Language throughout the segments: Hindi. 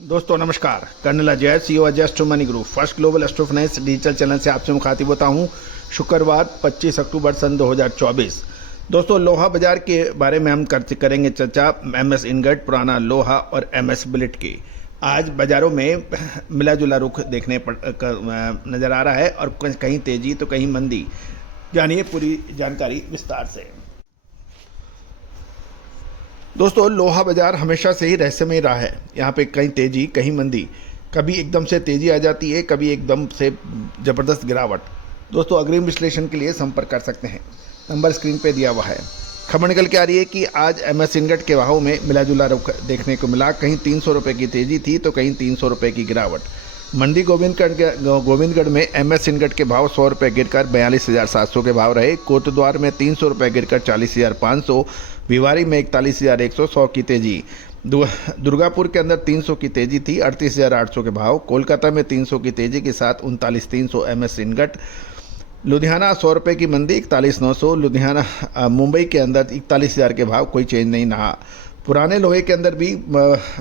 दोस्तों नमस्कार। Colonel Ajay, CEO Ajay astro money group, first global astro finance digital channel से आपसे मुखातिब होता हूं। शुक्रवार 25 अक्टूबर सन 2024। दोस्तों लोहा बाजार के बारे में हम करेंगे चर्चा। एमएस इनगट, पुराना लोहा और एमएस बिलिट की आज बाजारों में मिला जुला रुख देखने नजर आ रहा है और कहीं तेजी तो कहीं मंदी। जानिए पूरी जानकारी विस्तार से। दोस्तों लोहा बाजार हमेशा से ही रहस्यमय रहा है। यहाँ पे कहीं तेजी कहीं मंदी, कभी एकदम से तेजी आ जाती है, कभी एकदम से ज़बरदस्त गिरावट। दोस्तों अग्रिम विश्लेषण के लिए संपर्क कर सकते हैं, नंबर स्क्रीन पे दिया हुआ है। खबर निकल के आ रही है कि आज एमएस इनगट के भाव में मिला जुला रुख देखने को मिला। कहीं 300 रुपये की तेजी थी तो कहीं 300 रुपये की गिरावट। मंडी गोविंदगढ़ में एमएस इनगट के भाव 100 रुपये गिरकर 42,700 के भाव रहे। कोटद्वार में 300 रुपये गिरकर 40,500, भिवारी में 41,100, 100 की तेजी। दुर्गापुर के अंदर 300 की तेजी थी, 38,800 के भाव। कोलकाता में 300 की तेजी के साथ 39,300 एमएस इनगट। लुधियाना 100 रुपये की मंदी, 41,900। लुधियाना मुंबई के अंदर 41,000 के भाव, कोई चेंज नहीं रहा। पुराने लोहे के अंदर भी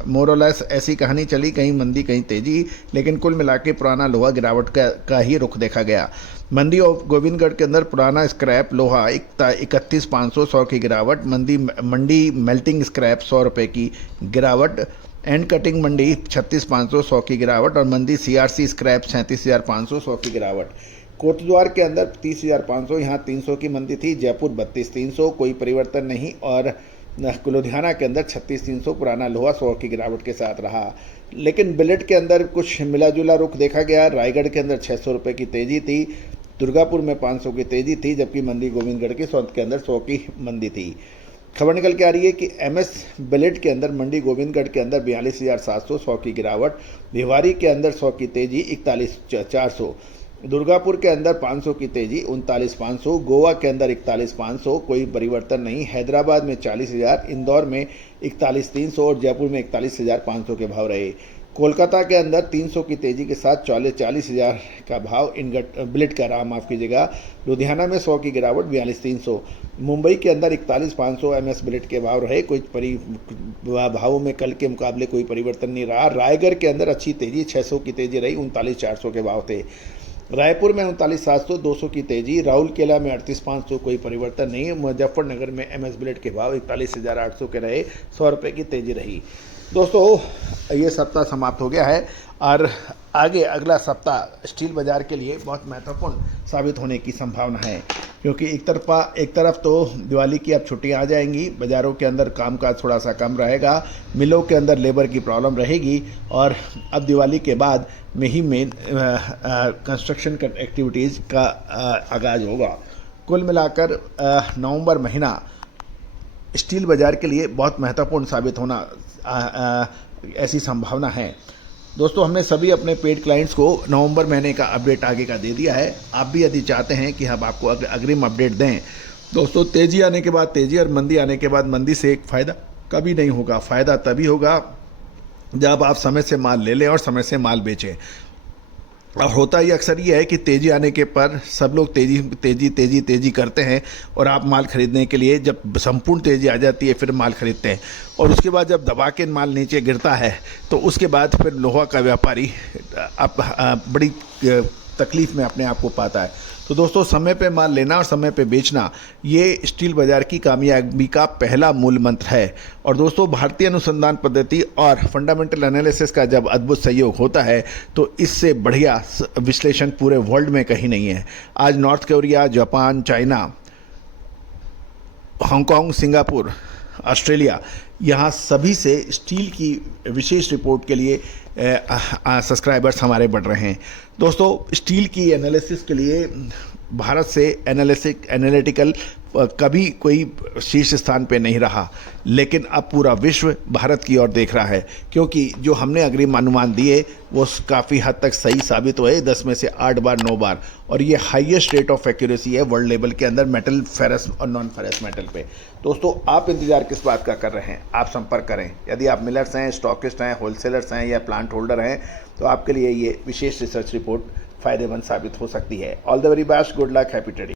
मोरलेस ऐसी कहानी चली, कहीं मंदी कहीं तेजी, लेकिन कुल मिला के पुराना लोहा गिरावट का ही रुख देखा गया। मंडी ऑफ गोविंदगढ़ के अंदर पुराना स्क्रैप लोहा 31,500, 100 की गिरावट। मंडी मेल्टिंग स्क्रैप 100 रुपये की गिरावट। एंड कटिंग मंडी 36,500, 100 की गिरावट। और मंडी सीआरसी स्क्रैप 37,500, 100 की गिरावट। कोटद्वार के अंदर 30,500, यहाँ 300 की मंदी थी। जयपुर 32,300, कोई परिवर्तन नहीं। और लुधियाना के अंदर 36,300 पुराना लोहा 100 की गिरावट के साथ रहा। लेकिन बिलेट के अंदर कुछ मिला जुला रुख देखा गया। रायगढ़ के अंदर 600 रुपये की तेजी थी। दुर्गापुर में 500 की तेजी थी, जबकि मंडी गोविंदगढ़ के के अंदर 100 की मंदी थी। खबर निकल के आ रही है कि एमएस बिलेट के अंदर मंडी गोविंदगढ़ के अंदर 42,700, 100 की गिरावट। भिवारी के अंदर 100 की तेजी 41,400। दुर्गापुर के अंदर 500 की तेजी 39,500। गोवा के अंदर 41,500, कोई परिवर्तन नहीं। हैदराबाद में 40,000, इंदौर में 41,300 और जयपुर में 41,500 के भाव रहे। कोलकाता के अंदर 300 की तेजी के साथ 40,000 का भाव बिलेट का रहा, माफ़ कीजिएगा। लुधियाना में 100 की गिरावट 42,300। मुंबई के अंदर 41,500 एमएस बिलेट के भाव रहे। कोई भावों में कल के मुकाबले कोई परिवर्तन नहीं रहा। रायगढ़ के अंदर अच्छी तेजी 600 की तेजी रही, 39,400 के भाव थे। रायपुर में 39,700, 200 की तेजी। राउरकेला में 38,500, कोई परिवर्तन नहीं। मुजफ्फरनगर में एमएस बिलेट के भाव 41,800 के रहे, 100 रुपये की तेजी रही। दोस्तों ये सप्ताह समाप्त हो गया है और आगे अगला सप्ताह स्टील बाज़ार के लिए बहुत महत्वपूर्ण साबित होने की संभावना है, क्योंकि एक तरफ तो दिवाली की अब छुट्टियां आ जाएंगी, बाज़ारों के अंदर कामकाज थोड़ा सा कम रहेगा, मिलों के अंदर लेबर की प्रॉब्लम रहेगी और अब दिवाली के बाद में ही मेन कंस्ट्रक्शन एक्टिविटीज़ का आगाज़ होगा। कुल मिलाकर नवंबर महीना स्टील बाज़ार के लिए बहुत महत्वपूर्ण साबित होना ऐसी संभावना है। दोस्तों हमने सभी अपने पेड क्लाइंट्स को नवंबर महीने का अपडेट आगे का दे दिया है। आप भी यदि चाहते हैं कि हम आपको अग्रिम अपडेट दें, दोस्तों तेज़ी आने के बाद तेज़ी और मंदी आने के बाद मंदी से एक फ़ायदा कभी नहीं होगा। फ़ायदा तभी होगा जब आप समय से माल ले लें और समय से माल बेचें। और होता ही अक्सर ये है कि तेज़ी आने के पर सब लोग तेज़ी करते हैं और आप माल खरीदने के लिए जब संपूर्ण तेज़ी आ जाती है फिर माल खरीदते हैं, और उसके बाद जब दबा के माल नीचे गिरता है तो उसके बाद फिर लोहा का व्यापारी बड़ी तकलीफ़ में अपने आप को पाता है। तो दोस्तों समय पे माल लेना और समय पे बेचना ये स्टील बाज़ार की कामयाबी का पहला मूल मंत्र है। और दोस्तों भारतीय अनुसंधान पद्धति और फंडामेंटल एनालिसिस का जब अद्भुत सहयोग होता है तो इससे बढ़िया विश्लेषण पूरे वर्ल्ड में कहीं नहीं है। आज north Korea, Japan, China, Hong Kong, Singapore, Australia, यहाँ सभी से स्टील की विशेष रिपोर्ट के लिए सब्सक्राइबर्स हमारे बढ़ रहे हैं। दोस्तों स्टील की एनालिसिस के लिए भारत से एनालिटिकल कभी कोई शीर्ष स्थान पे नहीं रहा, लेकिन अब पूरा विश्व भारत की ओर देख रहा है, क्योंकि जो हमने अग्रिम अनुमान दिए वो काफ़ी हद तक सही साबित हुए, 10 में से 8 बार 9 बार, और ये हाईएस्ट रेट ऑफ एक्यूरेसी है वर्ल्ड लेवल के अंदर मेटल, फेरस और नॉन फेरस मेटल पे। दोस्तों आप इंतजार किस बात का कर रहे हैं? आप संपर्क करें। यदि आप मिलर्स हैं, स्टॉकिस्ट हैं, होलसेलर्स हैं या प्लांट होल्डर हैं तो आपके लिए ये विशेष रिसर्च रिपोर्ट फ़ायदेमंद साबित हो सकती है। All the very best, good luck, happy trading.